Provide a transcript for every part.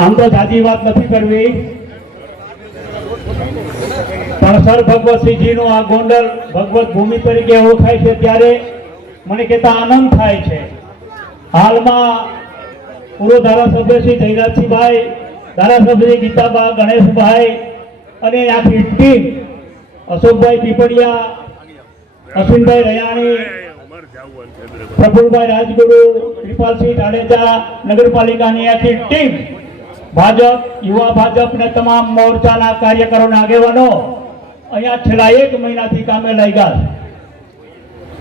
આમ તો જાજી વાત નથી કરવી, પણ સર ભગવતસિંહજીનું આ ગોંડલ ભગવત ભૂમિ તરીકે ઓળખાય છે ત્યારે મને કહેતા આનંદ થાય છે. હાલમાં પૂર્વ ધારાસભ્ય શ્રી જયરાજસિંહભાઈ, ધારાસભ્ય ગીતાબા, ગણેશભાઈ અને આખી ટીમ, અશોકભાઈ પીપળિયા, અશ્વિનભાઈ રયાણી, પ્રફુલભાઈ રાજગુરુ, કૃપાલસિંહ જાડેજા, નગરપાલિકાની આખી ટીમ, ભાજપ, યુવા ભાજપ ને તમામ મોરચાના કાર્યકરોના આગેવાનો અહીંયા છેલ્લા 1 મહિનાથી કામે લાગ્યા છે.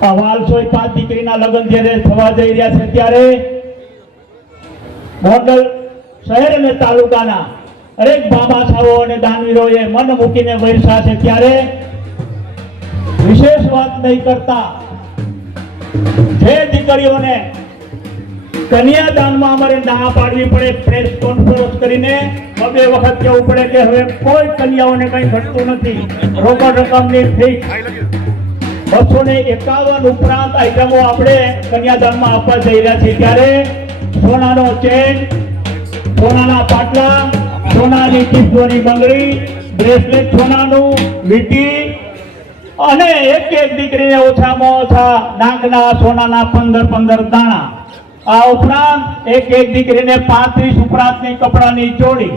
આ વાલસોઈ 5 દીકરીના લગ્ન જ્યારે થવા જઈ રહ્યા છે ત્યારે ગોંડલ શહેર અને તાલુકાના દરેક બાબાસાઓ અને દાનવીરોએ મન મૂકીને વરસ્યા છે ત્યારે વિશેષ વાત નહીં કરતા જે દીકરીઓને કન્યાદાનમાં અમારે ના પાડવી પડે, પ્રેસ કોન્ફરન્સ કરીને 2 વખત કહેવું પડે કે હવે કોઈ કન્યાઓને કંઈ ઘટતું નથી, રોકડ રકમની ફીસ 251 ઉપરાંત આઈટમો આપણે કન્યાદાનમાં આપવા જઈ રહ્યા છીએ ત્યારે સોનાનો ચેન, સોનાના પાટલા, સોનાની ટીપોની બંગડી, બ્રેસલેટ સોનાનું, વીંટી અને એક દીકરીને ઓછામાં ઓછા નાકના સોનાના 15 દાણા, આ ઉપરાંત એક દીકરીને 35 ઉપરાંતની કપડાની જોડી,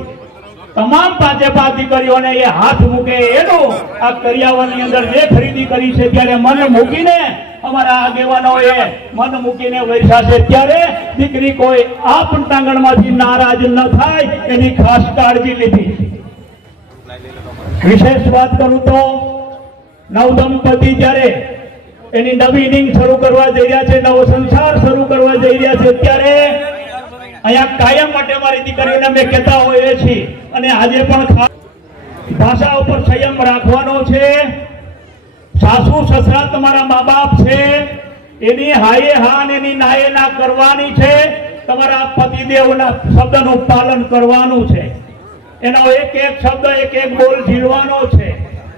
તમામ 5 દીકરીઓને એ હાથ મૂકે એનું આ કરિયાવરની અંદર જે ખરીદી કરી છે ત્યારે મન મૂકીને અમારા આગેવાનોએ મન મૂકીને વરસ્યા છે ત્યારે દીકરી કોઈ આ પણ પ્રાંગણમાંથી નારાજ ન થાય એની ખાસ કાળજી લીધી. વિશેષ વાત કરું તો નવદંપતિ જ્યારે એની નવી ઇનિંગ શરૂ કરવા જઈ રહ્યા છે, નવો સંસાર શરૂ કરવા જઈ રહ્યા છે ત્યારે અહીંયા કાયમ માટે મારી દીકરીઓને અમે કહેતા હોઈએ છીએ અને આજે પણ ભાષા ઉપર સંયમ રાખવાનો છે. સાસુ સસરા તમારા મા બાપ છે, એની હાયે હા અને એની નાયે ના કરવાની છે, તમારા પતિદેવના શબ્દનું પાલન કરવાનું છે, એનો એક શબ્દ એક બોલ ઝીલવાનો છે.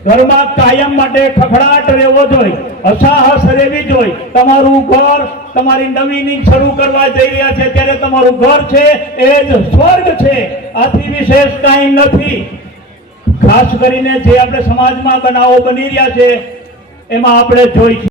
ઘરમાં કાયમ માટે ખખડાટ રહેવો જોઈએ, હસાહસ રહેવી જોઈએ. તમારું ઘર, તમારી નવી ઇનિંગ શરૂ કરવા જઈ રહ્યા છે ત્યારે તમારું ઘર છે એ જ સ્વર્ગ છે, આથી વિશેષ કાંઈ નથી. ખાસ કરીને જે આપણે સમાજમાં બનાવો બની રહ્યા છે એમાં આપણે જોઈ